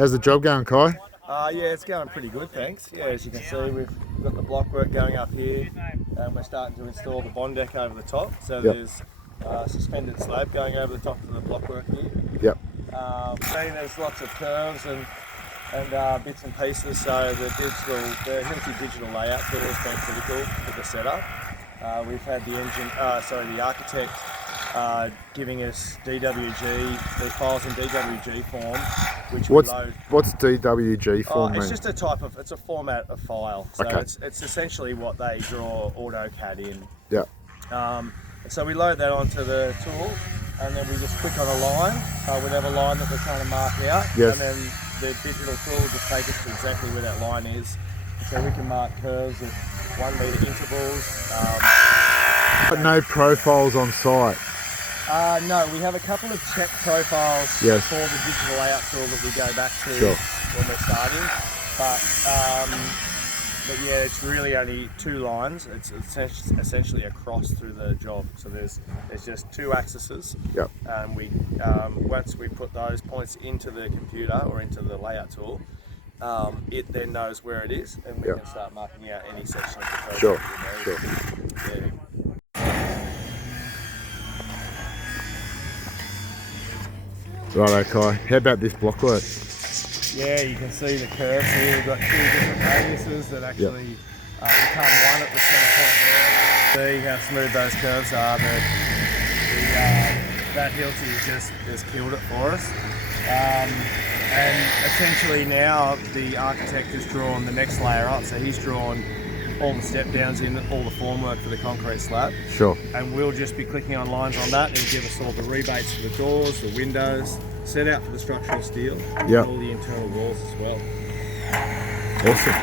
How's the job going, Kye? Yeah, it's going pretty good, thanks. Yeah, as you can see, we've got the blockwork going up here, and we're starting to install the bondek over the top. So there's suspended slab going over the top of the blockwork here. Yep. There's lots of curves and bits and pieces. So the Hilti digital layout tool has been critical for the setup. We've had the architect giving us DWG, the files in DWG form, which we load. What's DWG form mean? It's just it's a format of file. So it's essentially what they draw AutoCAD in. Yeah. So we load that onto the tool, and then we just click on a line, whatever line that we're trying to mark out, yes. And then the digital tool will just take us to exactly where that line is. So we can mark curves at 1 metre intervals. But no profiles on site? No, we have a couple of check profiles for the digital layout tool that we go back to when we're starting. But yeah, it's really only 2 lines. It's essentially a cross through the job. So there's just 2 axes. Yep. And we once we put those points into the computer or into the layout tool, it then knows where it is, and we can start marking out any section of the code. Sure. Yeah. Right, okay. How about this blockwork? Yeah, you can see the curves here. We've got 2 different radiuses that actually become one at the centre point there. See how smooth those curves are. That Hilti has just killed it for us. And essentially now the architect has drawn the next layer up. So he's drawn all the step downs in, all the formwork for the concrete slab. Sure. And we'll just be clicking on lines on that, and he'll give us all the rebates for the doors, the windows, set out for the structural steel, and all the internal walls as well. Awesome.